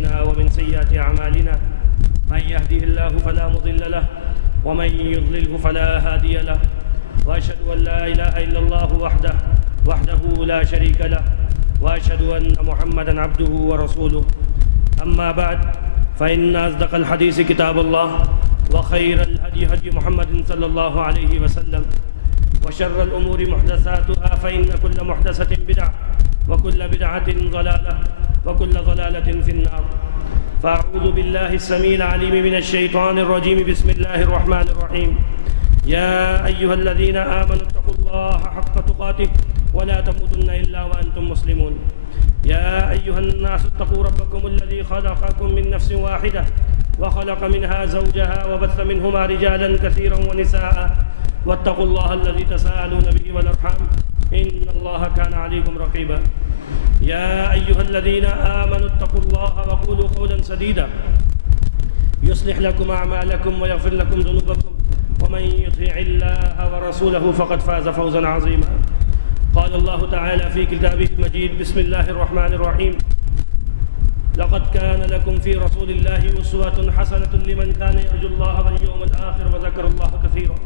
أنفسنا ومن سيئات أعمالنا من يهده الله فلا مضل له ومن يضلله فلا هادي له وأشهد أن لا إله إلا الله وحده لا شريك له وأشهد أن محمدا عبده ورسوله أما بعد فإن أصدق الحديث كتاب الله وخير الهدي هدي محمد صلى الله عليه وسلم وشر الأمور محدثاتها فإن كل محدثة بدعة وكل بدعة ضلالة وكل ضلالة في النار. فأعوذ بالله السميع العليم من الشيطان الرجيم. بسم الله الرحمن الرحيم. يا أيها الذين آمنوا اتقوا الله حق تقاته ولا تموتن إلا وأنتم مسلمون. يا أيها الناس اتقوا ربكم الذي خلقكم من نفس واحدة وخلق منها زوجها وبث منهما رجالا كثيرا ونساء واتقوا الله الذي تساءلون به والأرحام إن الله كان عليكم رقيبا. يا أيها الذين آمنوا اتقوا الله وقولوا قولا سديدا يصلح لكم أعمالكم ويغفر لكم ذنوبكم ومن يطع الله ورسوله فقد فاز فوزا عظيما. قال الله تعالى في كتابه المجيد. بسم الله الرحمن الرحيم. لقد كان لكم في رسول الله أسوة حسنة لمن كان يرجو الله واليوم الآخر وذكر الله كثيرا.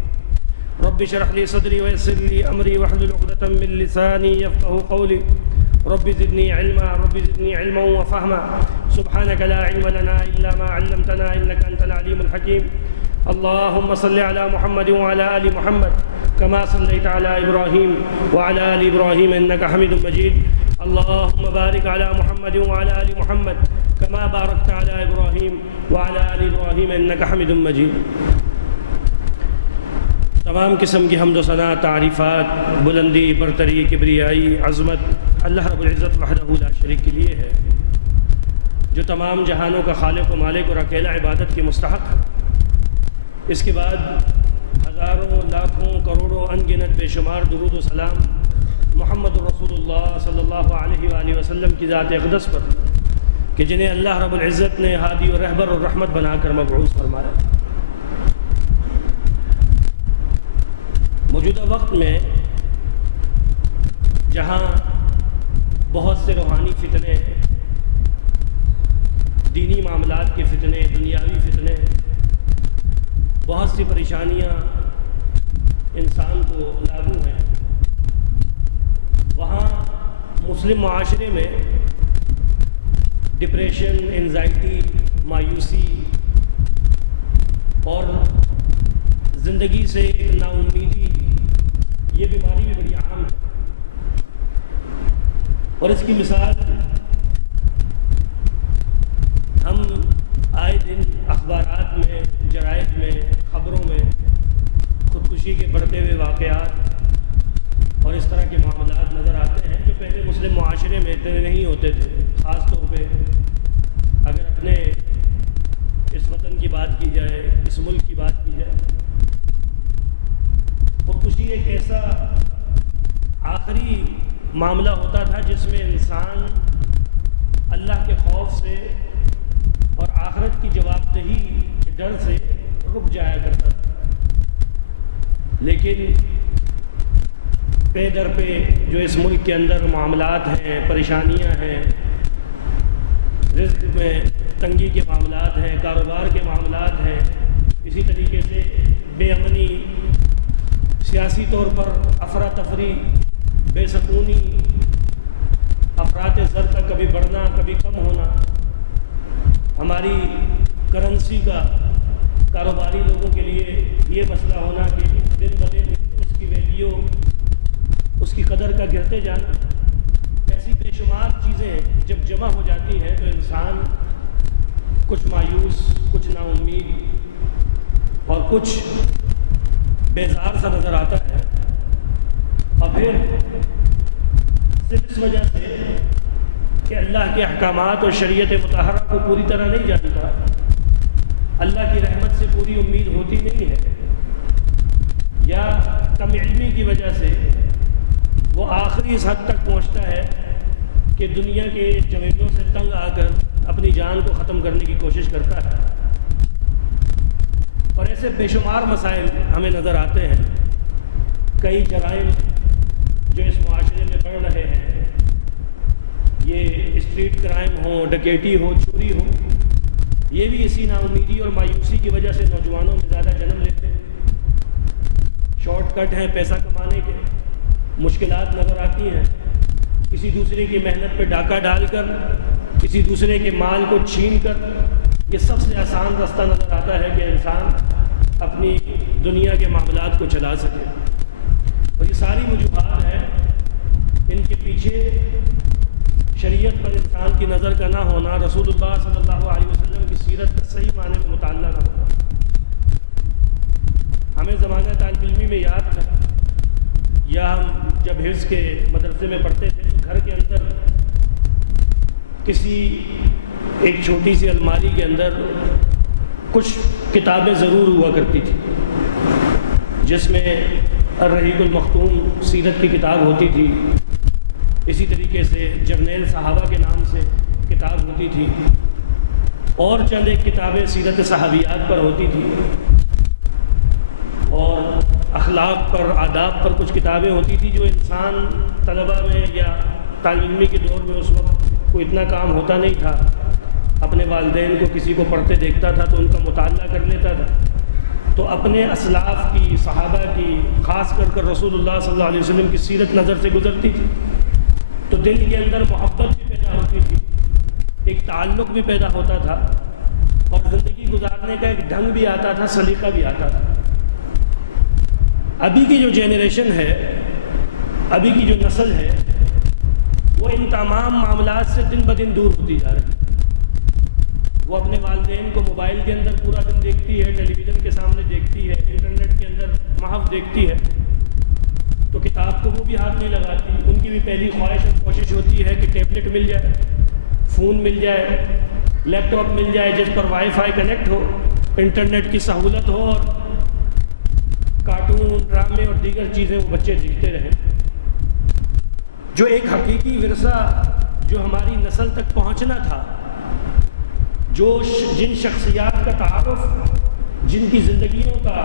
رب اشرح لي صدري ويسر لي أمري واحلل عقدة من لساني يفقهوا قولي. رب زدني علما وفهما. سبحانك لا علم لنا إلا ما علمتنا إنك أنت العليم الحكيم. اللهم صل على محمد وعلى آل محمد كما صليت على إبراهيم وعلى آل إبراهيم إنك حميد مجيد. اللهم بارك على محمد وعلى آل محمد كما باركت على إبراهيم وعلى آل إبراهيم إنك حميد مجيد. تمام قسم کی حمد و ثنا، تعریفات، بلندی، برتری، کبریائی، عظمت اللہ رب العزت وحدہ لا شریک کے لیے ہے، جو تمام جہانوں کا خالق و مالک اور اکیلا عبادت کے مستحق ہے۔ اس کے بعد ہزاروں، لاکھوں، کروڑوں، ان گنت بے شمار درود و سلام محمد رسول اللہ صلی اللہ علیہ وآلہ وسلم کی ذات اقدس پر، کہ جنہیں اللہ رب العزت نے ہادی و رہبر اور رحمت بنا کر مبعوث فرمایا۔ موجودہ وقت میں جہاں بہت سے روحانی فتنے، دینی معاملات کے فتنے، دنیاوی فتنے، بہت سی پریشانیاں انسان کو لاگو ہیں، وہاں مسلم معاشرے میں ڈپریشن، انزائٹی، مایوسی اور زندگی سے ایک نا امیدی، یہ بیماری بھی بڑی عام ہے۔ اور اس کی مثال ہم آئے دن اخبارات میں، جرائد میں، خبروں میں خودکشی کے بڑھتے ہوئے واقعات اور اس طرح کے معاملات نظر آتے ہیں، جو پہلے مسلم معاشرے میں اتنے نہیں ہوتے تھے۔ خاص طور پہ اگر اپنے اس وطن کی بات کی جائے، اس ملک کی بات کی جائے، خودکشی ایک ایسا آخری معاملہ ہوتا تھا جس میں انسان اللہ کے خوف سے اور آخرت کی جواب دہی کے ڈر سے رک جایا کرتا تھا۔ لیکن پے در پہ جو اس ملک کے اندر معاملات ہیں، پریشانیاں ہیں، رزق میں تنگی کے معاملات ہیں، کاروبار کے معاملات ہیں، اسی طریقے سے بے امنی، سیاسی طور پر افراتفری، بے سکونی، افراط زر کا کبھی بڑھنا کبھی کم ہونا، ہماری کرنسی کا کاروباری لوگوں کے لیے یہ مسئلہ ہونا کہ دن بدن اس کی ویلیو، اس کی قدر کا گرتے جانا، ایسی بے شمار چیزیں جب جمع ہو جاتی ہیں تو انسان کچھ مایوس، کچھ نا امید اور کچھ بیزار سا نظر آتا ہے۔ اور پھر صرف اس وجہ سے کہ اللہ کے احکامات اور شریعت مطہرہ کو پوری طرح نہیں جانتا، اللہ کی رحمت سے پوری امید ہوتی نہیں ہے، یا کم علمی کی وجہ سے وہ آخری اس حد تک پہنچتا ہے کہ دنیا کے جمیلوں سے تنگ آ کر اپنی جان کو ختم کرنے کی کوشش کرتا ہے۔ اور ایسے بے شمار مسائل ہمیں نظر آتے ہیں، کئی جرائم جو اس معاشرے میں بڑھ رہے ہیں، یہ اسٹریٹ کرائم ہو، ڈکیٹی ہو، چوری ہو، یہ بھی اسی نا امیدی اور مایوسی کی وجہ سے نوجوانوں میں زیادہ جنم لیتے ہیں۔ شارٹ کٹ ہیں پیسہ کمانے کے، مشکلات نظر آتی ہیں، کسی دوسرے کی محنت پہ ڈاکہ ڈال کر، کسی دوسرے کے مال کو چھین کر، یہ سب سے آسان راستہ نظر آتا ہے کہ انسان اپنی دنیا کے معاملات کو چلا سکے۔ اور یہ ساری وجوہات ہیں، ان کے پیچھے شریعت پر انسان کی نظر کا نہ ہونا، رسول اللہ صلی اللہ علیہ وسلم کی سیرت کا صحیح معنی میں مطالعہ نہ ہونا۔ ہمیں زمانہ طالب علمی میں یاد تھا، یا ہم جب حفظ کے مدرسے میں پڑھتے تھے تو گھر کے اندر کسی ایک چھوٹی سی الماری کے اندر کچھ کتابیں ضرور ہوا کرتی تھی، جس میں الرحیق المختوم سیرت کی کتاب ہوتی تھی، اسی طریقے سے جرنیل صحابہ کے نام سے کتاب ہوتی تھی، اور چند ایک کتابیں سیرت صحابیات پر ہوتی تھی، اور اخلاق پر، آداب پر کچھ کتابیں ہوتی تھی، جو انسان طلبہ میں یا طالب علمی کے دور میں اس وقت کوئی اتنا کام ہوتا نہیں تھا، اپنے والدین کو کسی کو پڑھتے دیکھتا تھا تو ان کا مطالعہ کر لیتا تھا، تو اپنے اسلاف کی، صحابہ کی، خاص کر رسول اللہ صلی اللہ علیہ وسلم کی سیرت نظر سے گزرتی تھی، تو دل کے اندر محبت بھی پیدا ہوتی تھی، ایک تعلق بھی پیدا ہوتا تھا، اور زندگی گزارنے کا ایک ڈھنگ بھی آتا تھا، سلیقہ بھی آتا تھا۔ ابھی کی جو جنریشن ہے، ابھی کی جو نسل ہے، وہ ان تمام معاملات سے دن بدن دور ہوتی جا رہی ہے۔ وہ اپنے والدین کو موبائل کے اندر پورا دن دیکھتی ہے، ٹیلی ویژن کے سامنے دیکھتی ہے، انٹرنیٹ کے اندر محض دیکھتی ہے، تو کتاب کو وہ بھی ہاتھ نہیں لگاتی۔ ان کی بھی پہلی خواہش اور کوشش ہوتی ہے کہ ٹیبلٹ مل جائے، فون مل جائے، لیپ ٹاپ مل جائے جس پر وائی فائی کنیکٹ ہو، انٹرنیٹ کی سہولت ہو، اور کارٹون، ڈرامے اور دیگر چیزیں وہ بچے دیکھتے رہیں۔ جو ایک حقیقی ورثہ جو ہماری نسل تک پہنچنا تھا، جن شخصیات کا تعارف، جن کی زندگیوں کا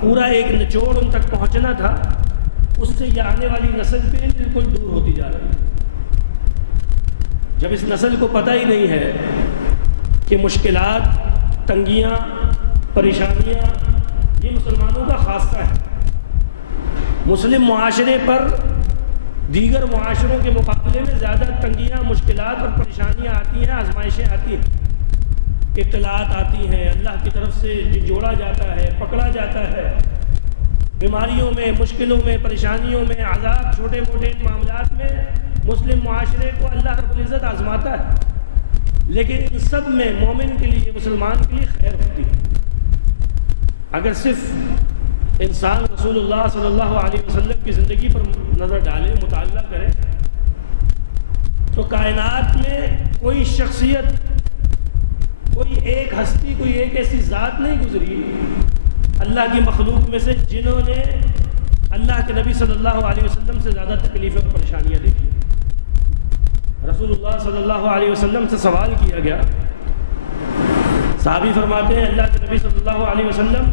پورا ایک نچوڑ ان تک پہنچنا تھا، اس سے یہ آنے والی نسل بالکل دور ہوتی جا رہی ہے۔ جب اس نسل کو پتہ ہی نہیں ہے کہ مشکلات، تنگیاں، پریشانیاں یہ مسلمانوں کا خاصہ ہے۔ مسلم معاشرے پر دیگر معاشروں کے مقابلے میں زیادہ تنگیاں، مشکلات اور پریشانیاں آتی ہیں، آزمائشیں آتی ہیں، اطلاعات آتی ہیں، اللہ کی طرف سے جھنجھوڑا جاتا ہے، پکڑا جاتا ہے، بیماریوں میں، مشکلوں میں، پریشانیوں میں، عذاب، چھوٹے موٹے معاملات میں مسلم معاشرے کو اللہ رب العزت آزماتا ہے، لیکن ان سب میں مومن کے لیے، مسلمان کے لیے خیر ہوتی ہے۔ اگر صرف انسان رسول اللہ صلی اللہ علیہ وسلم کی زندگی پر نظر ڈالے، مطالعہ کرے، تو کائنات میں کوئی شخصیت، کوئی ایک ہستی، کوئی ایک ایسی ذات نہیں گزری اللہ کی مخلوق میں سے جنہوں نے اللہ کے نبی صلی اللہ علیہ وسلم سے زیادہ تکلیفیں اور پریشانیاں دیکھی۔ رسول اللہ صلی اللہ علیہ وسلم سے سوال کیا گیا، صحابی فرماتے ہیں اللہ کے نبی صلی اللہ علیہ وسلم،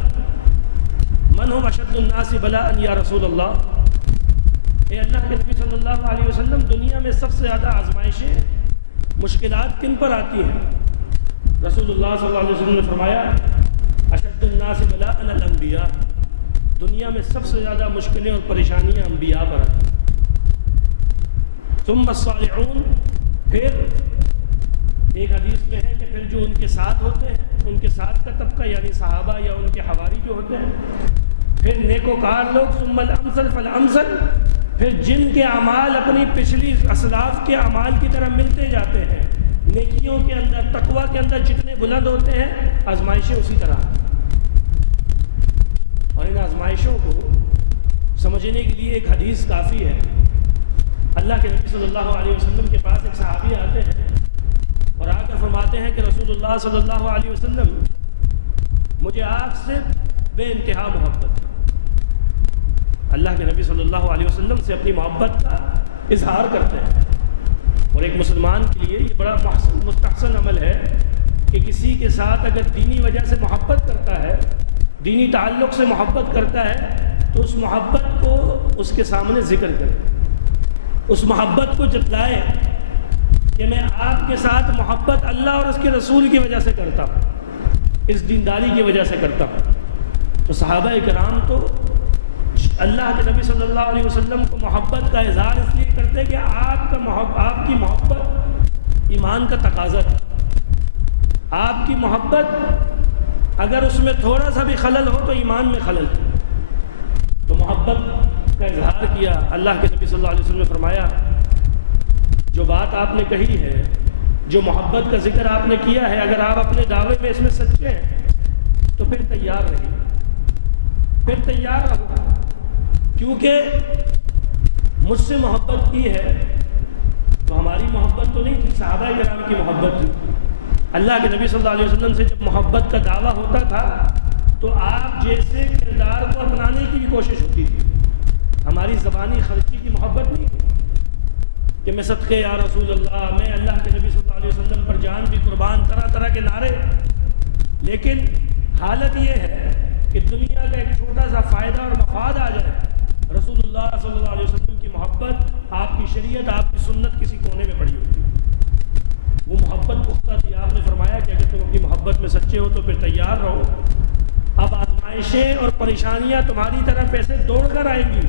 من ہم اشد الناس بلاء یا رسول اللہ، اے اللہ کے نبی صلی اللہ علیہ وسلم، دنیا میں سب سے زیادہ آزمائشیں، مشکلات کن پر آتی ہیں؟ رسول اللہ صلی اللہ علیہ وسلم نے فرمایا اشد الناس بلاء الانبیاء، دنیا میں سب سے زیادہ مشکلیں اور پریشانیاں انبیاء پر آتی ہیں، ثم الصالحون، پھر ایک حدیث میں ہے کہ پھر جو ان کے ساتھ ہوتے ہیں، ان کے ساتھ کا طبقہ یعنی صحابہ یا ان کے حواری جو ہوتے ہیں، پھر نیکوکار لوگ، ثم الامثل فالامثل، پھر جن کے اعمال اپنی پچھلی اسلاف کے اعمال کی طرح ملتے جاتے ہیں، نیکیوں کے اندر، تقویٰ کے اندر جتنے بلند ہوتے ہیں، آزمائشیں اسی طرح۔ اور ان آزمائشوں کو سمجھنے کے لیے ایک حدیث کافی ہے۔ اللہ کے نبی صلی اللہ علیہ وسلم کے پاس ایک صحابی آتے ہیں اور آ کر فرماتے ہیں کہ رسول اللہ صلی اللہ علیہ وسلم، مجھے آپ سے بے انتہا محبت ہے۔ اللہ کے نبی صلی اللہ علیہ وسلم سے اپنی محبت کا اظہار کرتے ہیں، اور ایک مسلمان کے لیے یہ بڑا مستحسن عمل ہے کہ کسی کے ساتھ اگر دینی وجہ سے محبت کرتا ہے، دینی تعلق سے محبت کرتا ہے، تو اس محبت کو اس کے سامنے ذکر کرے، اس محبت کو جتلائے، کہ میں آپ کے ساتھ محبت اللہ اور اس کے رسول کی وجہ سے کرتا ہوں، اس دینداری کی وجہ سے کرتا ہوں۔ تو صحابہ کرام تو اللہ کے نبی صلی اللہ علیہ وسلم کو محبت کا اظہار اس لیے کرتے کہ آپ کی محبت ایمان کا تقاضا تھا۔ آپ کی محبت اگر اس میں تھوڑا سا بھی خلل ہو تو ایمان میں خلل ہے، تو محبت کا اظہار کیا۔ اللہ کے نبی صلی اللہ علیہ وسلم نے فرمایا جو بات آپ نے کہی ہے، جو محبت کا ذکر آپ نے کیا ہے، اگر آپ اپنے دعوے میں اس میں سچے ہیں تو پھر تیار رہیے، پھر تیار رہو، کیونکہ مجھ سے محبت کی ہے تو ہماری محبت تو نہیں تھی، صحابہ کرام کی محبت تھی۔ اللہ کے نبی صلی اللہ علیہ وسلم سے جب محبت کا دعویٰ ہوتا تھا تو آپ جیسے کردار کو اپنانے کی بھی کوشش ہوتی تھی، ہماری زبانی خرچی کی محبت نہیں تھی کہ میں صدقے یا رسول اللہ، میں اللہ کے نبی صلی اللہ علیہ وسلم پر جان بھی قربان، طرح طرح کے نعرے۔ لیکن حالت یہ ہے کہ دنیا کا ایک چھوٹا سا فائدہ اور مفاد آ جائے، رسول اللہ صلی اللہ علیہ وسلم کی محبت، آپ کی شریعت، آپ کی سنت کسی کونے میں پڑی ہوتی ہے۔ وہ محبت پختہ تھی۔ آپ نے فرمایا کہ اگر تم اپنی محبت میں سچے ہو تو پھر تیار رہو، اب آزمائشیں اور پریشانیاں تمہاری طرف ایسے دوڑ کر آئیں گی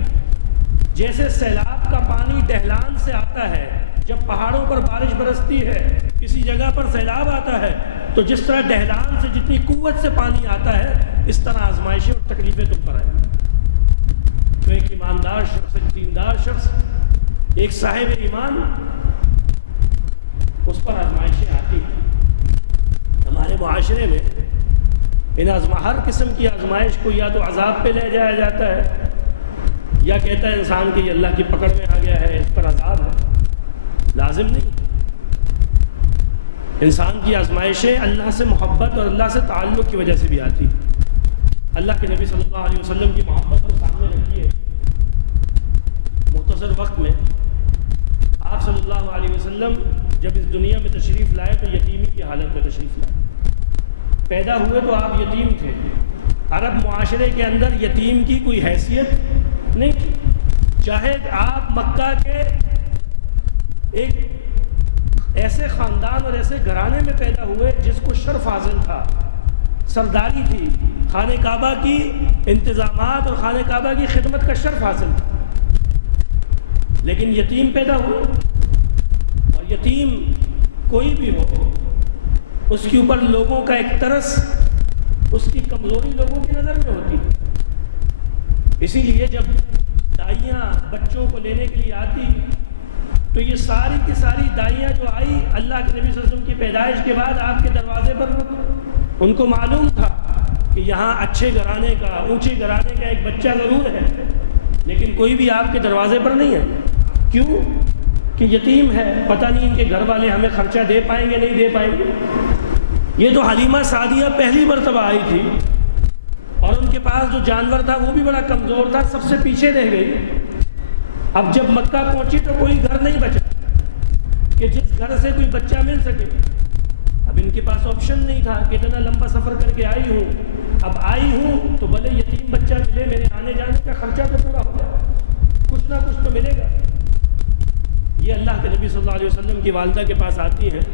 جیسے سیلاب کا پانی ڈھلان سے آتا ہے۔ جب پہاڑوں پر بارش برستی ہے، کسی جگہ پر سیلاب آتا ہے، تو جس طرح ڈھلان سے جتنی قوت سے پانی آتا ہے، اس طرح آزمائشیں اور تکلیفیں تم پر آئیں۔ تو ایک ایماندار شخص، ایک دیندار شخص، ایک صاحب ایمان، اس پر آزمائشیں آتی ہیں۔ ہمارے معاشرے میں ہر قسم کی آزمائش کو یا تو عذاب پہ لے جایا جاتا ہے، یا کہتا ہے انسان کہ یہ اللہ کی پکڑ میں آ گیا ہے، اس پر عذاب ہے۔ لازم نہیں، انسان کی آزمائشیں اللہ سے محبت اور اللہ سے تعلق کی وجہ سے بھی آتی ہیں۔ اللہ کے نبی صلی اللہ علیہ وسلم کی محبت کو سامنے رکھیے۔ مختصر وقت میں آپ صلی اللہ علیہ وسلم جب اس دنیا میں تشریف لائے تو یتیمی کی حالت میں تشریف لائے۔ پیدا ہوئے تو آپ یتیم تھے۔ عرب معاشرے کے اندر یتیم کی کوئی حیثیت نہیں تھی، چاہے آپ مکہ کے ایک ایسے خاندان اور ایسے گھرانے میں پیدا ہوئے جس کو شرف حاصل تھا، سرداری تھی، خانہ کعبہ کی انتظامات اور خانہ کعبہ کی خدمت کا شرف حاصل تھا، لیکن یتیم پیدا ہوئے۔ اور یتیم کوئی بھی ہو، اس کے اوپر لوگوں کا ایک ترس، اس کی کمزوری لوگوں کی نظر میں ہوتی ہے۔ اسی لیے جب دائیاں بچوں کو لینے کے لیے آتی تو یہ ساری کی ساری دائیاں جو آئی اللہ کے نبی صلی اللہ علیہ وسلم کی پیدائش کے بعد آپ کے دروازے پر رک، ان کو معلوم تھا کہ یہاں اچھے گھرانے کا، اونچے گھرانے کا ایک بچہ ضرور ہے، لیکن کوئی بھی آپ کے دروازے پر نہیں ہے۔ کیوں؟ کہ یتیم ہے، پتہ نہیں ان کے گھر والے ہمیں خرچہ دے پائیں گے نہیں دے پائیں گے۔ یہ تو حلیمہ سعدیہ پہلی مرتبہ آئی تھی اور ان کے پاس جو جانور تھا وہ بھی بڑا کمزور تھا، سب سے پیچھے رہ گئی۔ اب جب مکہ پہنچی تو کوئی گھر نہیں بچا کہ جس گھر سے کوئی بچہ مل سکے۔ اب ان کے پاس آپشن نہیں تھا کہ اتنا لمبا سفر کر کے آئی ہوں، اب آئی ہوں تو بھلے یتیم بچہ ملے، میرے آنے جانے کا خرچہ تو پورا ہو جائے، کچھ نہ کچھ تو ملے گا۔ یہ اللہ کے نبی صلی اللہ علیہ وسلم کی والدہ کے پاس آتی ہیں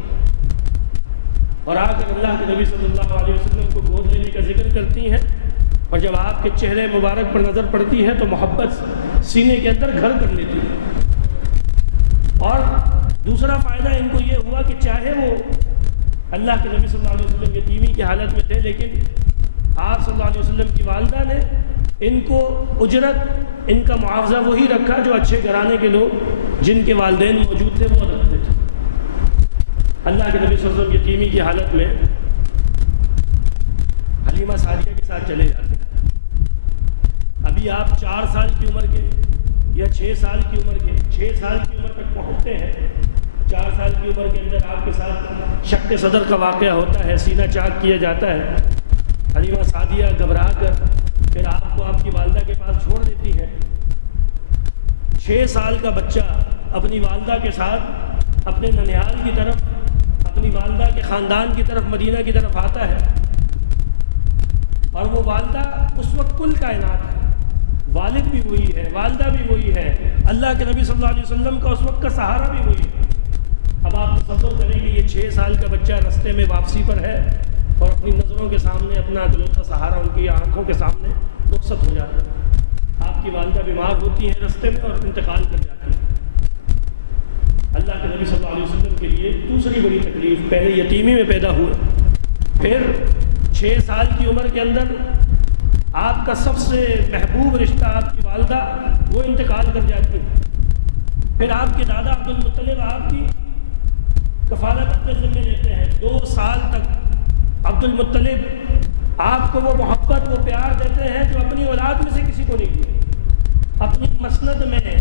اور آ کر اللہ کے نبی صلی اللہ علیہ وسلم کو گود لینے کا ذکر کرتی ہیں، اور جب آپ کے چہرے مبارک پر نظر پڑتی ہے تو محبت سینے کے اندر گھر کر لیتی ہے۔ اور دوسرا فائدہ ان کو یہ ہوا کہ چاہے وہ اللہ کے نبی صلی اللہ علیہ وسلم یتیمی کی حالت میں تھے، لیکن آپ صلی اللہ علیہ وسلم کی والدہ نے ان کو اجرت، ان کا معاوضہ وہی رکھا جو اچھے گھرانے کے لوگ جن کے والدین موجود تھے وہ رکھتے تھے۔ اللہ کے نبی صلی اللہ علیہ وسلم یتیمی کی حالت میں حلیمہ سعدیہ کے ساتھ چلے جاتے ہیں۔ ابھی آپ 4 سال کی عمر کے یا 6 سال کی عمر کے، 6 سال کی عمر تک پہنچتے ہیں، 4 سال کی عمر کے اندر آپ کے ساتھ شق صدر کا واقعہ ہوتا ہے، سینہ چاک کیا جاتا ہے۔ حلیمہ سعدیہ گھبرا کر پھر آپ کو آپ کی والدہ کے پاس چھوڑ دیتی ہے۔ 6 سال کا بچہ اپنی والدہ کے ساتھ اپنے ننیال کی طرف، اپنی والدہ کے خاندان کی طرف، مدینہ کی طرف آتا ہے، اور وہ والدہ اس وقت کل کائنات ہے، والد بھی وہی ہے، والدہ بھی وہی ہے، اللہ کے نبی صلی اللہ علیہ وسلم کا اس وقت کا سہارا بھی وہی ہے۔ اب آپ تصور کریں کہ یہ 6 سال کا بچہ رستے میں واپسی پر ہے اور اپنی نظروں کے سامنے اپنا اکلوتا سہارا ان کی آنکھوں کے سامنے رخصت ہو جاتا ہے۔ آپ کی والدہ بیمار ہوتی ہیں رستے میں اور انتقال کر جاتی ہیں۔ اللہ کے نبی صلی اللہ علیہ وسلم کے لیے دوسری بڑی تکلیف، پہلے یتیمی میں پیدا ہوئے، پھر 6 سال کی عمر کے اندر آپ کا سب سے محبوب رشتہ آپ کی والدہ وہ انتقال کر جاتی ہے، پھر آپ کے دادا عبد المطلب آپ کی کفالت اپنے ذمہ لیتے ہیں۔ 2 سال تک عبد المطلب آپ کو وہ محبت وہ پیار دیتے ہیں جو اپنی اولاد میں سے کسی کو نہیں دیے۔ اپنی مسند میں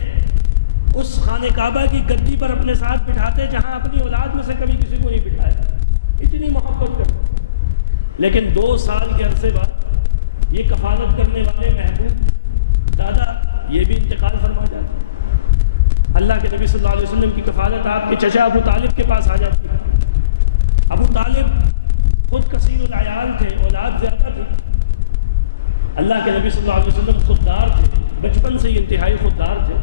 اس خانہ کعبہ کی گدی پر اپنے ساتھ بٹھاتے جہاں اپنی اولاد میں سے کبھی کسی کو نہیں بٹھایا، اتنی محبت کرتے۔ لیکن 2 سال کے عرصے بعد یہ کفالت کرنے والے محبوب دادا یہ بھی انتقال فرما جاتے ہیں۔ اللہ کے نبی صلی اللہ علیہ وسلم کی کفالت آپ کے چچا ابو طالب کے پاس آ جاتی ہے۔ ابو طالب خود کثیر العیال تھے، اولاد زیادہ تھی۔ اللہ کے نبی صلی اللہ علیہ وسلم خوددار تھے، بچپن سے ہی انتہائی خوددار تھے۔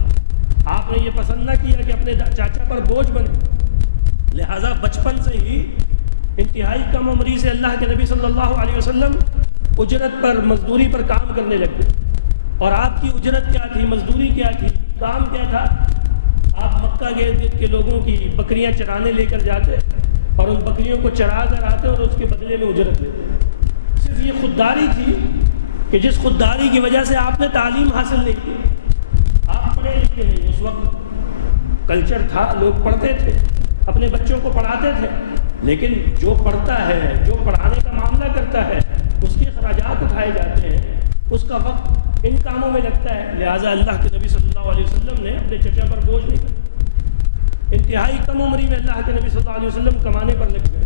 آپ نے یہ پسند نہ کیا کہ اپنے چاچا پر بوجھ بنے، لہٰذا بچپن سے ہی انتہائی کم عمری سے اللہ کے نبی صلی اللہ علیہ وسلم اجرت پر مزدوری پر کام کرنے لگ گئے۔ اور آپ کی اجرت کیا تھی، مزدوری کیا تھی، کام کیا تھا؟ آپ مکہ گرد کے لوگوں کی بکریاں چرانے لے کر جاتے اور ان بکریوں کو چرا کر آتے اور اس کے بدلے میں اجرت لیتے۔ صرف یہ خودداری تھی کہ جس خودداری کی وجہ سے آپ نے تعلیم حاصل نہیں کی، آپ پڑھے لکھے نہیں۔ اس وقت کلچر تھا، لوگ پڑھتے تھے، اپنے بچوں کو پڑھاتے تھے، لیکن جو پڑھتا ہے، جو پڑھانے کا معاملہ کرتا ہے، اس کے اخراجات اٹھائے جاتے ہیں، اس کا وقت ان کاموں میں لگتا ہے۔ لہٰذا اللہ کے نبی صلی اللہ علیہ وسلم نے اپنے چچا پر بوجھ نہیں کیا۔ انتہائی کم عمری میں اللہ کے نبی صلی اللہ علیہ وسلم کمانے پر لگ گئے۔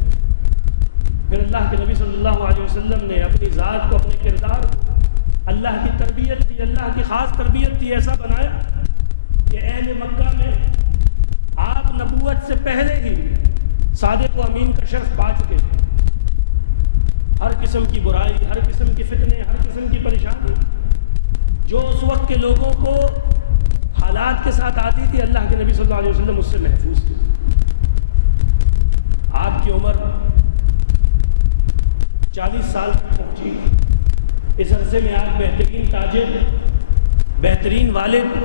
پھر اللہ کے نبی صلی اللہ علیہ وسلم نے اپنی ذات کو، اپنے کردار کو، اللہ کی تربیت تھی، اللہ کی خاص تربیت تھی، ایسا بنایا کہ اہل مکہ میں آپ نبوت سے پہلے ہی صادق و امین کا شرف پا چکے تھے۔ ہر قسم کی برائی، ہر قسم کے فتنے، ہر قسم کی پریشانی جو اس وقت کے لوگوں کو حالات کے ساتھ آتی تھی، اللہ کے نبی صلی اللہ علیہ وسلم اس سے محفوظ تھے۔ آپ کی عمر 40 سال تک پہنچی۔ اس عرصے میں آپ بہترین تاجر، بہترین والد،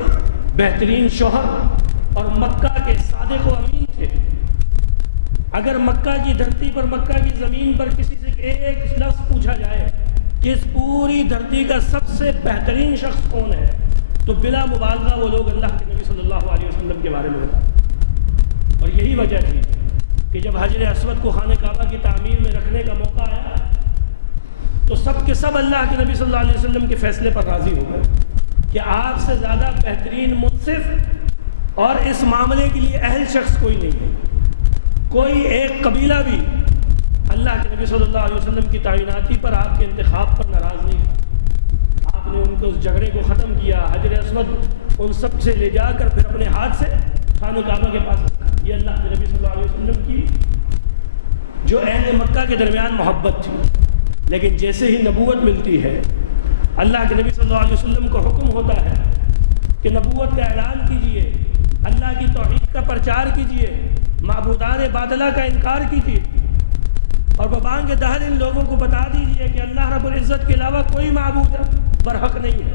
بہترین شوہر اور مکہ کے صادق و امین تھے۔ اگر مکہ کی دھرتی پر، مکہ کی زمین پر کسی سے ایک لفظ پوچھا جائے کہ اس پوری دھرتی کا سب سے بہترین شخص کون ہے، تو بلا مبالغہ وہ لوگ اللہ کے نبی صلی اللہ علیہ وسلم کے بارے میں بتاتے۔ اور یہی وجہ تھی کہ جب حجر اسود کو خانہ کعبہ کی تعمیر میں رکھنے کا موقع آیا تو سب کے سب اللہ کے نبی صلی اللہ علیہ وسلم کے فیصلے پر راضی ہو گئے کہ آپ سے زیادہ بہترین منصف اور اس معاملے کے لیے اہل شخص کوئی نہیں ہے۔ کوئی ایک قبیلہ بھی اللہ کے نبی صلی اللہ علیہ وسلم کی تعیناتی پر، آپ کے انتخاب پر ناراض نہیں تھا۔ آپ نے ان کو اس جھگڑے کو ختم کیا، حجر اسود ان سب سے لے جا کر پھر اپنے ہاتھ سے خانہ کعبہ کے پاس رکھا۔ یہ اللہ کے نبی صلی اللہ علیہ وسلم کی جو اہل مکہ کے درمیان محبت تھی۔ لیکن جیسے ہی نبوت ملتی ہے، اللہ کے نبی صلی اللہ علیہ وسلم کو حکم ہوتا ہے کہ نبوت کا اعلان کیجئے، اللہ کی توحید کا پرچار کیجئے، معبودان باطلہ کا انکار کیجئے، اور ببانگ دہر ان لوگوں کو بتا دیجئے کہ اللہ رب العزت کے علاوہ کوئی معبود برحق نہیں ہے۔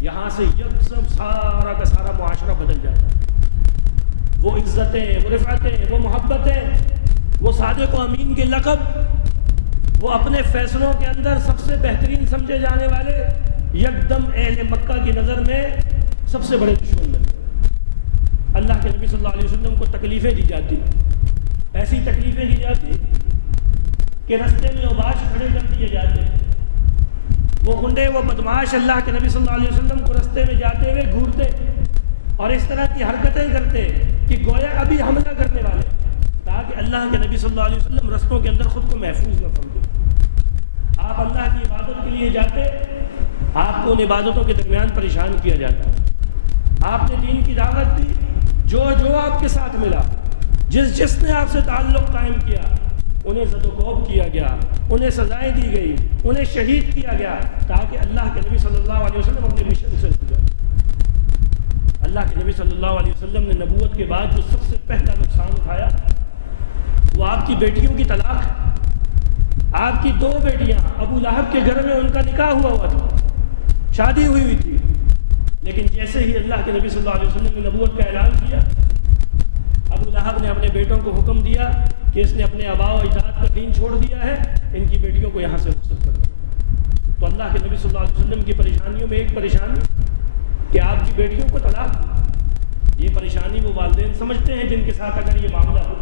یہاں سے یکسم سارا کا سارا معاشرہ بدل جاتا ہے۔ وہ عزتیں، وہ رفعتیں، وہ محبتیں، وہ صادق و امین کے لقب، وہ اپنے فیصلوں کے اندر سب سے بہترین سمجھے جانے والے، یکدم اہل مکہ کی نظر میں سب سے بڑے دشمن بن گئے۔ اللہ کے نبی صلی اللہ علیہ وسلم کو تکلیفیں دی جاتی، ایسی تکلیفیں دی جاتی کہ رستے میں اوباش کھڑے کر دیے جاتے۔ وہ گنڈے، وہ بدماش اللہ کے نبی صلی اللہ علیہ وسلم کو رستے میں جاتے ہوئے گھورتے اور اس طرح کی حرکتیں کرتے کہ گویا ابھی حملہ کرنے والے، تاکہ اللہ کے نبی صلی اللہ علیہ وسلم رستوں کے اندر خود کو محفوظ نہ سمجھے۔ آپ اللہ کی عبادت کے لیے جاتے، آپ کو ان عبادتوں کے درمیان پریشان کیا جاتا۔ آپ نے دین کی دعوت دی، جو آپ کے ساتھ ملا، جس نے آپ سے تعلق قائم کیا، انہیں زد و کوب کیا گیا، انہیں سزائیں دی گئی، انہیں شہید کیا گیا، تاکہ اللہ کے نبی صلی اللہ علیہ وسلم اپنے مشن سے رک جائے۔ اللہ کے نبی صلی اللہ علیہ وسلم نے نبوت کے بعد جو سب سے پہلا نقصان اٹھایا وہ آپ کی بیٹیوں کی طلاق ہے۔ آپ کی 2 بیٹیاں ابو لہب کے گھر میں ان کا نکاح ہوا تھا، شادی ہوئی تھی، لیکن جیسے ہی اللہ کے نبی صلی اللہ علیہ وسلم نے نبوت کا اعلان کیا، ابو لہب نے اپنے بیٹوں کو حکم دیا کہ اس نے اپنے آباء و اجداد کا دین چھوڑ دیا ہے، ان کی بیٹیوں کو یہاں سے رخصت کر دو۔ تو اللہ کے نبی صلی اللہ علیہ وسلم کی پریشانیوں میں ایک پریشانی کہ آپ کی بیٹیوں کو طلاق دی۔ یہ پریشانی وہ والدین سمجھتے ہیں جن کے ساتھ اگر یہ معاملہ ہو،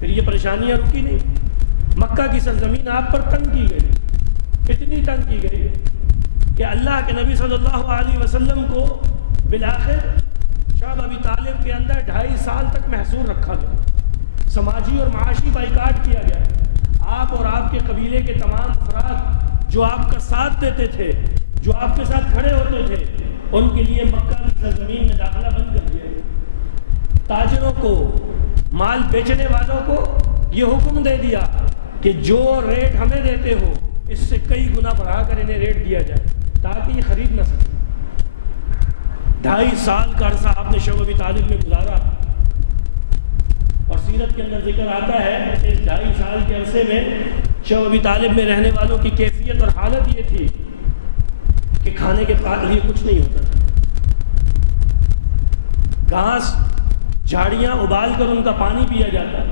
پھر یہ پریشانیاں رکی نہیں۔ مکہ کی سرزمین آپ پر تنگ کی گئی، اتنی تنگ کی گئی کہ اللہ کے نبی صلی اللہ علیہ وسلم کو بالآخر شعب ابی طالب کے اندر 2.5 سال تک محصور رکھا گیا، سماجی اور معاشی بائیکاٹ کیا گیا۔ آپ اور آپ کے قبیلے کے تمام افراد جو آپ کا ساتھ دیتے تھے، جو آپ کے ساتھ کھڑے ہوتے تھے، ان کے لیے مکہ کی سرزمین میں داخلہ بند کر دیا۔ تاجروں کو، مال بیچنے والوں کو یہ حکم دے دیا کہ جو ریٹ ہمیں دیتے ہو اس سے کئی گنا بڑھا کر انہیں ریٹ دیا جائے تاکہ یہ خرید نہ سکے۔ 2.5 سال کا عرصہ آپ نے شعب ابی طالب میں گزارا، اور سیرت کے اندر ذکر آتا ہے کہ اس 2.5 سال کے عرصے میں شعب ابی طالب میں رہنے والوں کی کیفیت اور حالت یہ تھی کہ کھانے کے لیے کچھ نہیں ہوتا تھا، گھاس جھاڑیاں ابال کر ان کا پانی پیا جاتا،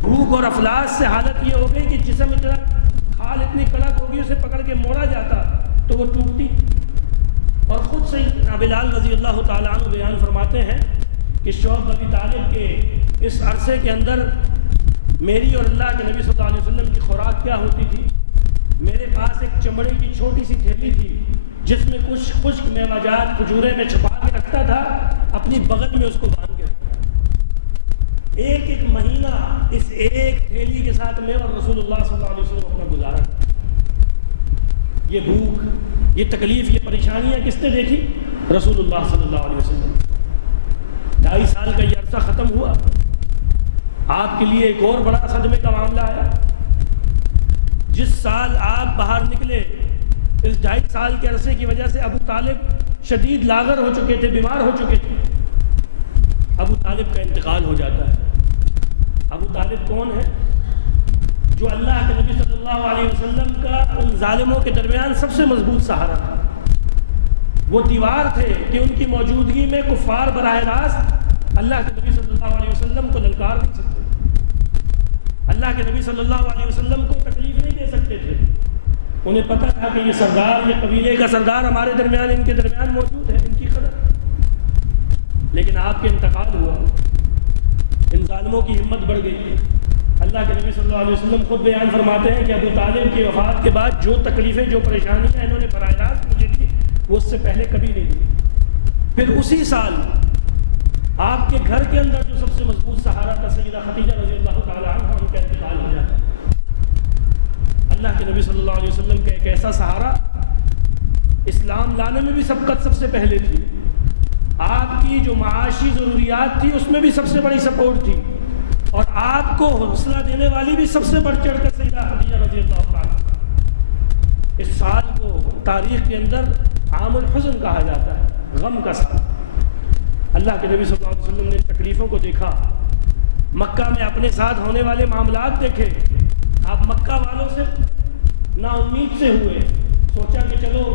بھوک اور افلاس سے حالت یہ ہو گئی کہ جسم اتنا، کھال اتنی کڑک ہوگی اسے پکڑ کے موڑا جاتا تو وہ ٹوٹتی۔ اور خود سیدنا بلال رضی اللہ تعالیٰ عنہ بیان فرماتے ہیں کہ شعب ابی طالب کے اس عرصے کے اندر میری اور اللہ کے نبی صلی اللہ علیہ وسلم کی خوراک کیا ہوتی تھی؟ میرے پاس ایک چمڑے کی چھوٹی سی تھیلی تھی جس میں کچھ خشک میوہ جات کھجورے میں چھپا کے رکھتا تھا، اپنی بغل میں اس کو باندھ کے رکھتا۔ ایک مہینہ اس ایک تھیلی کے ساتھ میں اور رسول اللہ صلی اللہ علیہ وسلم اپنا گزارا کرتا۔ یہ بھوک، یہ تکلیف، یہ پریشانیاں کس نے دیکھی؟ رسول اللہ صلی اللہ علیہ وسلم۔ 2.5 سال کا یہ عرصہ ختم ہوا، آپ کے لیے ایک اور بڑا صدمے کا معاملہ آیا۔ جس سال آپ باہر نکلے، اس 2.5 سال کے عرصے کی وجہ سے ابو طالب شدید لاغر ہو چکے تھے، بیمار ہو چکے تھے۔ ابو طالب کا انتقال ہو جاتا ہے۔ ابو طالب کون ہے؟ جو اللہ کے نبی صلی اللہ علیہ وسلم کا ان ظالموں کے درمیان سب سے مضبوط سہارا تھا۔ وہ دیوار تھے کہ ان کی موجودگی میں کفار براہ راست اللہ کے نبی صلی اللہ علیہ وسلم کو للکار نہیں سکتے، اللہ کے نبی صلی اللہ علیہ وسلم کو تکلیف نہیں دے سکتے تھے۔ انہیں پتہ تھا کہ یہ سردار، یہ قبیلے کا سردار ہمارے درمیان، ان کے درمیان موجود ہے، ان کی قدر۔ لیکن آپ کے انتقال ہوا، ان ظالموں کی ہمت بڑھ گئی۔ اللہ کے نبی صلی اللہ علیہ وسلم خود بیان فرماتے ہیں کہ ابو طالب کی وفات کے بعد جو تکلیفیں، جو پریشانیاں انہوں نے براہ راست مجھے دی، وہ اس سے پہلے کبھی نہیں دی۔ پھر اسی سال آپ کے گھر کے اندر جو سب سے مضبوط سہارا تھا سیدہ خدیجہ رضی اللہ تعالیٰ عنہ، ان کا انتقال ہو جاتا۔ اللہ کے نبی صلی اللہ علیہ وسلم کا ایک ایسا سہارا اسلام لانے میں بھی سبقت سب سے پہلے تھی، آپ کی جو معاشی ضروریات تھی اس میں بھی سب سے بڑی سپورٹ تھی، اور آپ کو حوصلہ دینے والی بھی سب سے بڑھ چڑھ کر سیدہ خدیجہ رضی اللہ تعالیٰ۔ اس سال کو تاریخ کے اندر عام الحزن کہا جاتا ہے، غم کا سال۔ اللہ کے نبی صلی اللہ علیہ وسلم نے تکلیفوں کو دیکھا، مکہ میں اپنے ساتھ ہونے والے معاملات دیکھے، آپ مکہ والوں سے نا امید سے ہوئے، سوچا کہ چلو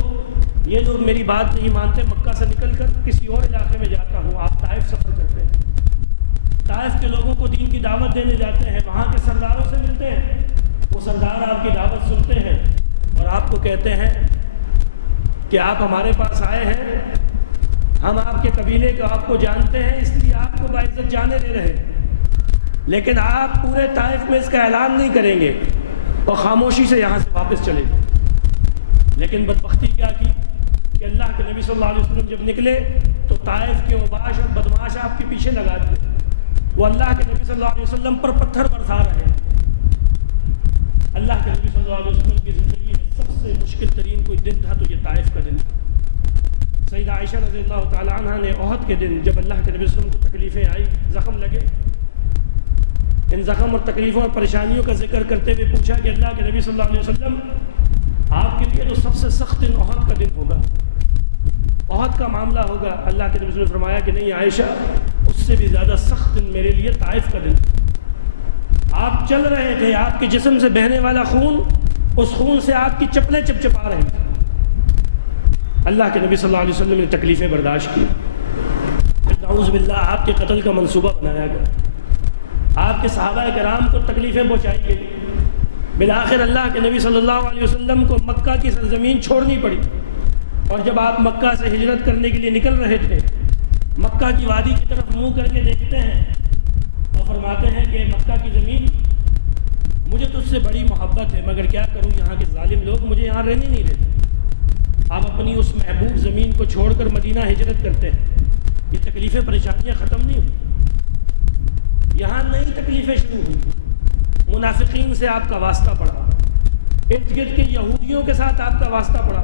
یہ لوگ میری بات نہیں مانتے، مکہ سے نکل کر کسی اور علاقے میں جاتا ہوں۔ آپ طائف سفر کرتے ہیں، طائف کے لوگوں کو دین کی دعوت دینے جاتے ہیں، وہاں کے سرداروں سے ملتے ہیں، وہ سردار آپ کی دعوت سنتے ہیں اور آپ کو کہتے ہیں کہ آپ ہمارے پاس آئے ہیں، ہم آپ کے قبیلے کو آپ کو جانتے ہیں، اس لیے آپ کو باعزت جانے دے رہے ہیں، لیکن آپ پورے طائف میں اس کا اعلان نہیں کریں گے اور خاموشی سے یہاں سے واپس چلے گئے۔ لیکن بدبختی کیا کی کہ اللہ کے نبی صلی اللہ علیہ وسلم جب نکلے تو طائف کے اوباش اور بدماش آپ کے پیچھے لگا دیے، وہ اللہ کے نبی صلی اللہ علیہ وسلم پر پتھر برسا رہے ہیں۔ اللہ کے نبی صلی اللہ علیہ وسلم کی زندگی میں سب سے مشکل ترین کوئی دن تھا تو یہ طائف کا دن تھا۔ سیدہ عائشہ رضی اللہ تعالیٰ عنہ نے احد کے دن جب اللہ کے نبی صلی اللہ علیہ وسلم کو تکلیفیں آئی، زخم لگے، ان زخم اور تکلیفوں اور پریشانیوں کا ذکر کرتے ہوئے پوچھا کہ اللہ کے نبی صلی اللہ علیہ وسلم آپ کے لیے تو سب سے سخت دن احد کا دن ہوگا، احد کا معاملہ ہوگا، اللہ کے نبی صلی اللہ علیہ وسلم نے فرمایا کہ نہیں عائشہ، اس سے بھی زیادہ سخت دن میرے لیے طائف کا دن۔ آپ چل رہے تھے، آپ کے جسم سے بہنے والا خون، اس خون سے آپ کی چپلیں چپچپا رہی تھیں۔ اللہ کے نبی صلی اللہ علیہ وسلم نے تکلیفیں برداشت کی، پھر نعوذ باللہ آپ کے قتل کا منصوبہ بنایا گیا، آپ کے صحابہ کرام کو تکلیفیں پہنچائی گئی۔ بالآخر اللہ کے نبی صلی اللہ علیہ وسلم کو مکہ کی سرزمین چھوڑنی پڑی، اور جب آپ مکہ سے ہجرت کرنے کے لیے نکل رہے تھے، مکہ کی وادی کی طرف منہ کر کے دیکھتے ہیں اور فرماتے ہیں کہ مکہ کی زمین، مجھے تجھ سے بڑی محبت ہے، مگر کیا کروں، یہاں کے ظالم لوگ مجھے یہاں رہنے نہیں دیتے۔ آپ اپنی اس محبوب زمین کو چھوڑ کر مدینہ ہجرت کرتے ہیں۔ یہ تکلیفیں پریشانیاں ختم نہیں ہوئی، یہاں نئی تکلیفیں شروع ہوئی۔ منافقین سے آپ کا واسطہ پڑا، ارد گرد کے یہودیوں کے ساتھ آپ کا واسطہ پڑا،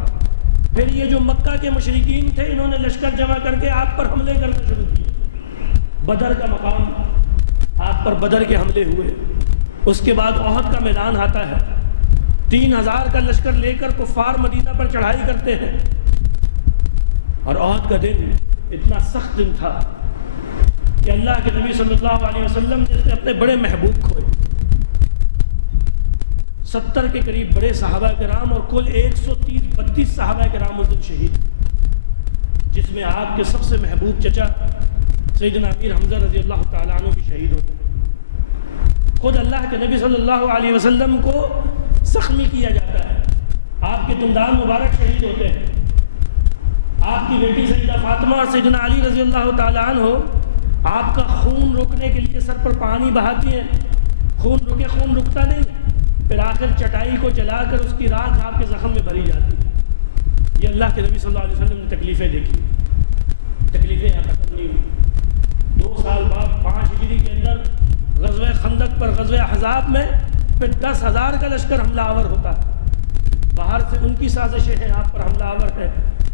پھر یہ جو مکہ کے مشرکین تھے، انہوں نے لشکر جمع کر کے آپ پر حملے کرنا شروع کیے۔ بدر کا مقام، آپ پر بدر کے حملے ہوئے۔ اس کے بعد احد کا میدان آتا ہے، 3000 کا لشکر لے کر کفار مدینہ پر چڑھائی کرتے ہیں، اور احد کا دن اتنا سخت دن تھا کہ اللہ کے نبی صلی اللہ علیہ وسلم نے اپنے بڑے محبوب کھوئے۔ 70 کے قریب بڑے صحابہ کرام اور کل 132 صحابہ کرام اس دن شہید، جس میں آپ کے سب سے محبوب چچا سیدنا امیر حمزہ رضی اللہ تعالیٰ عنہ بھی شہید ہوتے ہیں۔ خود اللہ کے نبی صلی اللہ علیہ وسلم کو زخمی کیا جاتا ہے، آپ کے دندان مبارک شہید ہوتے ہیں۔ آپ کی بیٹی سیدہ فاطمہ اور سیدنا علی رضی اللہ تعالیٰ عنہ آپ کا خون روکنے کے لیے سر پر پانی بہاتی ہیں، خون رکے، خون رکتا نہیں، پھر آخر چٹائی کو جلا کر اس کی راکھ آپ کے زخم میں بھری جاتی ہے۔ یہ اللہ کے نبی صلی اللہ علیہ وسلم نے تکلیفیں دیکھی، تکلیفیں یہاں ختم نہیں ہوئی۔ 2 سال بعد 5 ہجری کے اندر غزوہ خندق پر، غزوہ احزاب میں پھر 10,000 کا لشکر حملہ آور ہوتا ہے۔ باہر سے ان کی سازشیں ہیں، آپ پر حملہ آور ہے،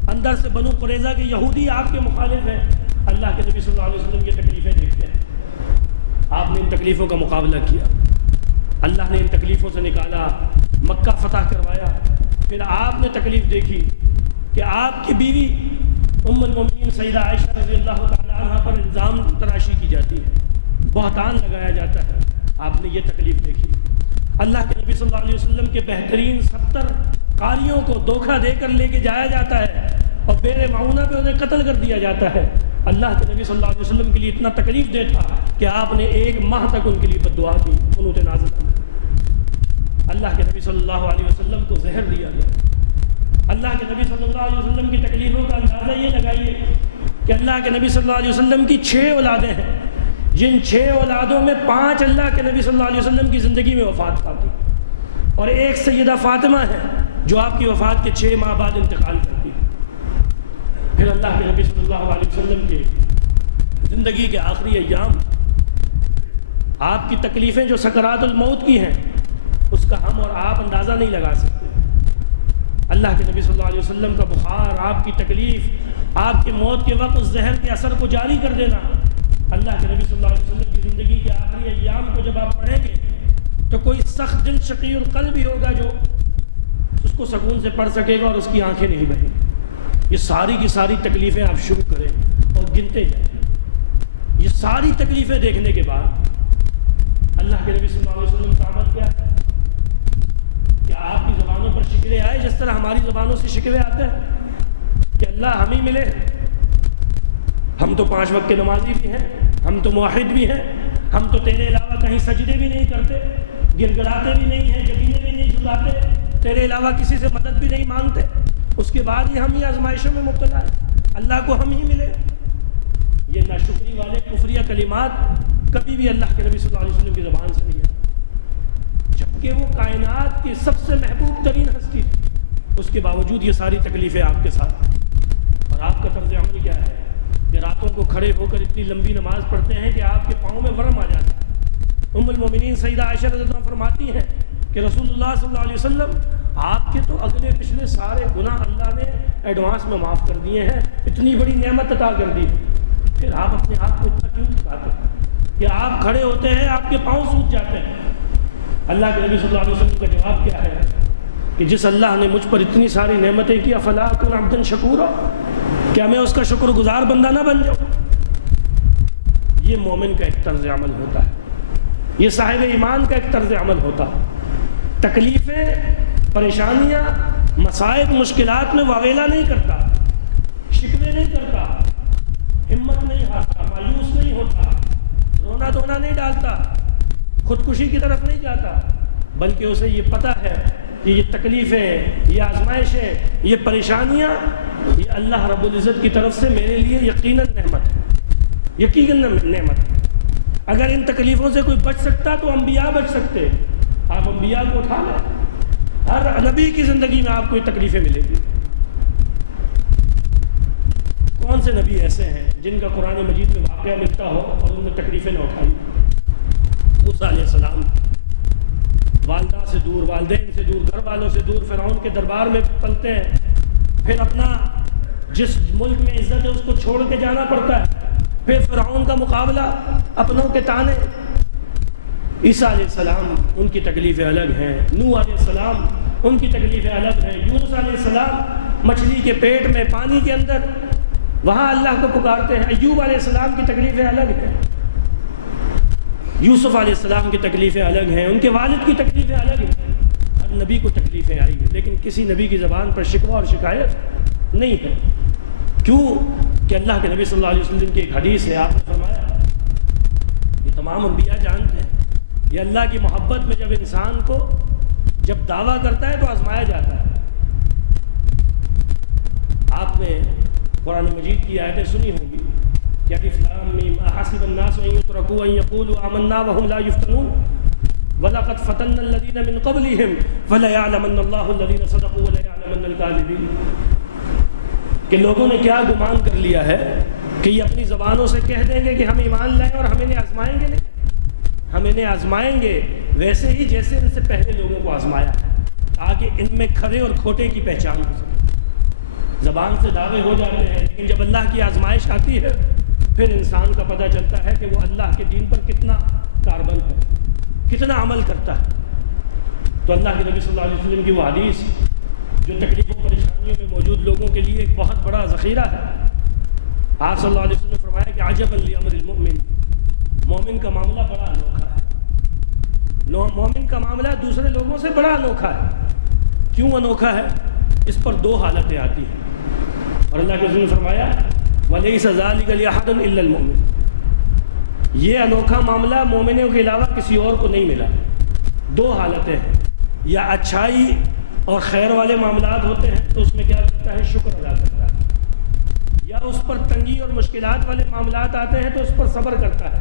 اندر سے بنو قریظہ کے یہودی آپ کے مخالف ہیں۔ اللہ کے نبی صلی اللہ علیہ وسلم کی تکلیفیں دیکھتے ہیں، آپ نے ان تکلیفوں کا مقابلہ کیا، اللہ نے ان تکلیفوں سے نکالا، مکہ فتح کروایا۔ پھر آپ نے تکلیف دیکھی کہ آپ کی بیوی ام المومنین سیدہ عائشہ رضی اللہ تعالیٰ عنہ پر الزام تراشی کی جاتی ہے، بہتان لگایا جاتا ہے، آپ نے یہ تکلیف دیکھی۔ اللہ کے نبی صلی اللہ علیہ وسلم کے بہترین 70 قاریوں کو دھوکہ دے کر لے کے جایا جاتا ہے اور بیر معونہ پہ انہیں قتل کر دیا جاتا ہے۔ اللہ کے نبی صلی اللہ علیہ وسلم کے لیے اتنا تکلیف دہ تھا کہ آپ نے 1 ماہ تک ان کے لیے بد دعا کی، قنوت نازل کی۔ اللہ کے نبی صلی اللہ علیہ وسلم کو زہر دیا گیا۔ اللہ کے نبی صلی اللہ علیہ وسلم کی تکلیفوں کا اندازہ یہ لگائیے کہ اللہ کے نبی صلی اللہ علیہ وسلم کی 6 اولادیں ہیں، جن 6 اولادوں میں 5 اللہ کے نبی صلی اللہ علیہ وسلم کی زندگی میں وفات پاتی، اور 1 سیدہ فاطمہ ہے جو آپ کی وفات کے 6 ماہ بعد انتقال کرتی۔ پھر اللہ کے نبی صلی اللہ علیہ وسلم کے زندگی کے آخری ایام، آپ کی تکلیفیں جو سکرات الموت کی ہیں، اس کا ہم اور آپ اندازہ نہیں لگا سکتے۔ اللہ کے نبی صلی اللہ علیہ وسلم کا بخار، آپ کی تکلیف، آپ کے موت کے وقت اس زہر کے اثر کو جاری کر دینا۔ اللہ کے نبی صلی اللہ علیہ وسلم کی زندگی کے آخری ایام کو جب آپ پڑھیں گے تو کوئی سخت دل شقی القلب بھی ہوگا جو اس کو سکون سے پڑھ سکے گا اور اس کی آنکھیں نہیں بہیں گی۔ یہ ساری کی ساری تکلیفیں آپ شروع کریں اور گنتے جائیں۔ یہ ساری تکلیفیں دیکھنے کے بعد اللہ کے نبی صلی اللہ علیہ وسلم کا عمل کیا ہے کہ آپ کی زبانوں پر شکوے آئے جس طرح ہماری زبانوں سے شکوے آتے ہیں کہ اللہ ہم ہی ملے، ہم تو 5 وقت کے نمازی بھی ہیں، ہم تو موحد بھی ہیں، ہم تو تیرے علاوہ کہیں سجدے بھی نہیں کرتے، گر گڑاتے بھی نہیں ہیں، جبینے بھی نہیں جھکاتے، تیرے علاوہ کسی سے مدد بھی نہیں مانگتے، اس کے بعد ہی ہم ہی آزمائشوں میں مبتلا ہیں، اللہ کو ہم ہی ملے۔ یہ ناشکری والے کفریہ کلمات کبھی بھی اللہ کے نبی صلی اللہ علیہ وسلم کی زبان سے نہیں آئے، جبکہ وہ کائنات کی سب سے محبوب ترین ہستی تھی، اس کے باوجود یہ ساری تکلیفیں آپ کے ساتھ۔ اور آپ کا طرز عمل کیا ہے کہ راتوں کو کھڑے ہو کر اتنی لمبی نماز پڑھتے ہیں کہ آپ کے پاؤں میں ورم آ جاتا ہے۔ ام المومنین سیدہ عائشہ رضی اللہ عنہا فرماتی ہیں کہ رسول اللہ صلی اللہ علیہ وسلم آپ کے تو اگلے پچھلے سارے گناہ اللہ نے ایڈوانس میں معاف کر دیے ہیں، اتنی بڑی نعمت عطا کر دی، پھر آپ اپنے آپ کو اتنا کیوں تھکاتے ہیں کہ آپ کھڑے ہوتے ہیں آپ کے پاؤں سوج جاتے ہیں۔ اللہ کے نبی صلی اللہ علیہ وسلم کا جواب کیا ہے کہ جس اللہ نے مجھ پر اتنی ساری نعمتیں کی، افلا اکون عبدا شکورا، کیا میں اس کا شکر گزار بندہ نہ بن جاؤں؟ یہ مومن کا ایک طرز عمل ہوتا ہے، یہ صاحب ایمان کا ایک طرز عمل ہوتا ہے۔ تکلیفیں، پریشانیاں، مصائب، مشکلات میں واویلا نہیں کرتا، شکوے نہیں کرتا، ہمت نہیں ہارتا، مایوس نہیں ہوتا، رونا دھونا نہیں ڈالتا، خودکشی کی طرف نہیں جاتا، بلکہ اسے یہ پتہ ہے کہ یہ تکلیفیں، یہ آزمائشیں، یہ پریشانیاں، یہ اللہ رب العزت کی طرف سے میرے لیے یقیناً نعمت ہے، یقیناً نعمت ہے۔ اگر ان تکلیفوں سے کوئی بچ سکتا تو انبیاء بچ سکتے۔ آپ انبیاء کو اٹھا لیں، ہر نبی کی زندگی میں آپ کو یہ تکلیفیں ملے گی۔ کون سے نبی ایسے ہیں جن کا قرآن مجید میں واقعہ ملتا ہو اور ان نے تکلیفیں نہ اٹھائی؟ موسیٰ علیہ السلام والدہ سے دور، والدین سے دور، گھر والوں سے دور، فرعون کے دربار میں پلتے ہیں، پھر اپنا جس ملک میں عزت ہے اس کو چھوڑ کے جانا پڑتا ہے، پھر فرعون کا مقابلہ، اپنوں کے تانے۔ عیسیٰ علیہ السلام ان کی تکلیفیں الگ ہیں، نوح علیہ السلام ان کی تکلیفیں الگ ہیں، یونس علیہ السلام مچھلی کے پیٹ میں، پانی کے اندر، وہاں اللہ کو پکارتے ہیں، ایوب علیہ السلام کی تکلیفیں الگ ہیں، یوسف علیہ السلام کی تکلیفیں الگ ہیں، ان کے والد کی تکلیفیں الگ ہیں۔ ہر نبی کو تکلیفیں آئی ہیں، لیکن کسی نبی کی زبان پر شکوہ اور شکایت نہیں ہے۔ کیوں کہ اللہ کے نبی صلی اللہ علیہ وسلم کی ایک حدیث ہے، آپ نے فرمایا، یہ تمام انبیاء جانتے ہیں، یہ اللہ کی محبت میں جب انسان کو جب دعویٰ کرتا ہے تو آزمایا جاتا ہے۔ آپ نے قرآن مجید کی آیتیں سنی ہوں گی کہ الف لام میم احسب الناس ان یترکوا ان یقولوا آمنا وهم لا یفتنون ولقد فتنا الذین من قبلهم فلیعلمن اللہ الذین صدقوا ولیعلمن الکاذبین، کہ لوگوں نے کیا گمان کر لیا ہے کہ یہ اپنی زبانوں سے کہہ دیں گے کہ ہم ایمان لائیں اور ہم انہیں آزمائیں گے نہیں، ہم انہیں آزمائیں گے ویسے ہی جیسے ان سے پہلے لوگوں کو آزمایا، تاکہ ان میں کھرے اور کھوٹے کی پہچان ہو سکے۔ زبان سے دعوے ہو جاتے ہیں، لیکن جب اللہ کی آزمائش آتی ہے پھر انسان کا پتہ چلتا ہے کہ وہ اللہ کے دین پر کتنا کاربند ہے، کتنا عمل کرتا ہے۔ تو اللہ کے نبی صلی اللہ علیہ وسلم کی وہ حدیث جو تکلیفوں پریشانیوں میں موجود لوگوں کے لیے ایک بہت بڑا ذخیرہ ہے، آپ صلی اللہ علیہ وسلم نے فرمایا کہ عجبا لامر المؤمن، مومن کا معاملہ بڑا انوکھا ہے، مومن کا معاملہ دوسرے لوگوں سے بڑا انوکھا ہے۔ کیوں انوکھا ہے؟ اس پر دو حالتیں آتی ہیں، اور اللہ کے رسول نے فرمایا وَلَيْسَ ذَلِكَ لِأَحَدٍ إِلَّا الْمُؤْمِنِ، یہ انوکھا معاملہ مومنوں کے علاوہ کسی اور کو نہیں ملا۔ دو حالتیں ہیں، یا اچھائی اور خیر والے معاملات ہوتے ہیں تو اس میں کیا کرتا ہے؟ شکر ادا کرتا ہے، یا اس پر تنگی اور مشکلات والے معاملات آتے ہیں تو اس پر صبر کرتا ہے۔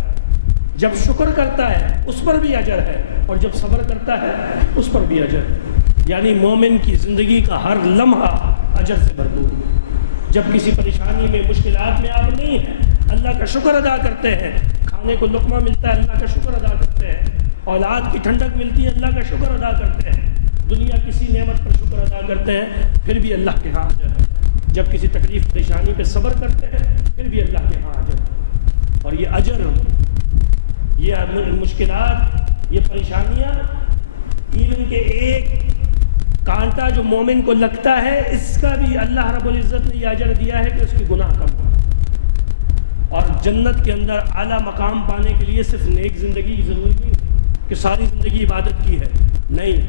جب شکر کرتا ہے اس پر بھی اجر ہے، اور جب صبر کرتا ہے اس پر بھی اجر ہے۔ یعنی مومن کی زندگی کا ہر لمحہ اجر سے بھرپور ہے۔ جب کسی پریشانی میں، مشکلات میں آپ نہیں ہیں، اللہ کا شکر ادا کرتے ہیں، کھانے کو لقمہ ملتا ہے اللہ کا شکر ادا کرتے ہیں، اولاد کی ٹھنڈک ملتی ہے اللہ کا شکر ادا کرتے ہیں، دنیا کسی نعمت پر شکر ادا کرتے ہیں، پھر بھی اللہ کے ہاں اجر ہے۔ جب کسی تکلیف پریشانی پہ صبر کرتے ہیں پھر بھی اللہ کے ہاں اجر ہے۔ اور یہ اجر، یہ مشکلات، یہ پریشانیاں، ایون کہ ایک کانٹا جو مومن کو لگتا ہے اس کا بھی اللہ رب العزت نے یہ اجر دیا ہے کہ اس کی گناہ کم ہو۔ اور جنت کے اندر اعلیٰ مقام پانے کے لیے صرف نیک زندگی ضروری نہیں کہ ساری زندگی عبادت کی ہے، نہیں،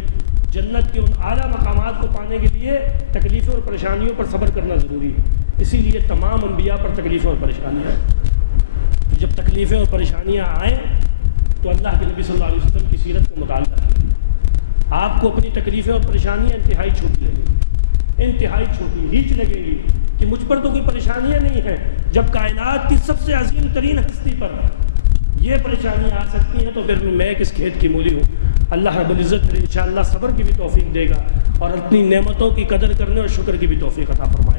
جنت کے ان اعلیٰ مقامات کو پانے کے لیے تکلیفوں اور پریشانیوں پر صبر کرنا ضروری ہے۔ اسی لیے تمام انبیاء پر تکلیفیں اور پریشانیاں ہیں۔ جب تکلیفیں اور پریشانیاں آئیں تو اللہ کے نبی صلی اللہ علیہ وسلم کی سیرت کا مطالعہ کیجیے، آپ کو اپنی تکلیفیں اور پریشانیاں انتہائی چھوٹی لگیں گی، انتہائی چھوٹی ہیچ لگیں گی کہ مجھ پر تو کوئی پریشانیاں نہیں ہیں۔ جب کائنات کی سب سے عظیم ترین ہستی پر یہ پریشانیاں آ سکتی ہیں تو پھر میں کس کھیت کی مولی ہوں۔ اللہ رب العزت انشاءاللہ صبر کی بھی توفیق دے گا اور اپنی نعمتوں کی قدر کرنے اور شکر کی بھی توفیق عطا فرمائے۔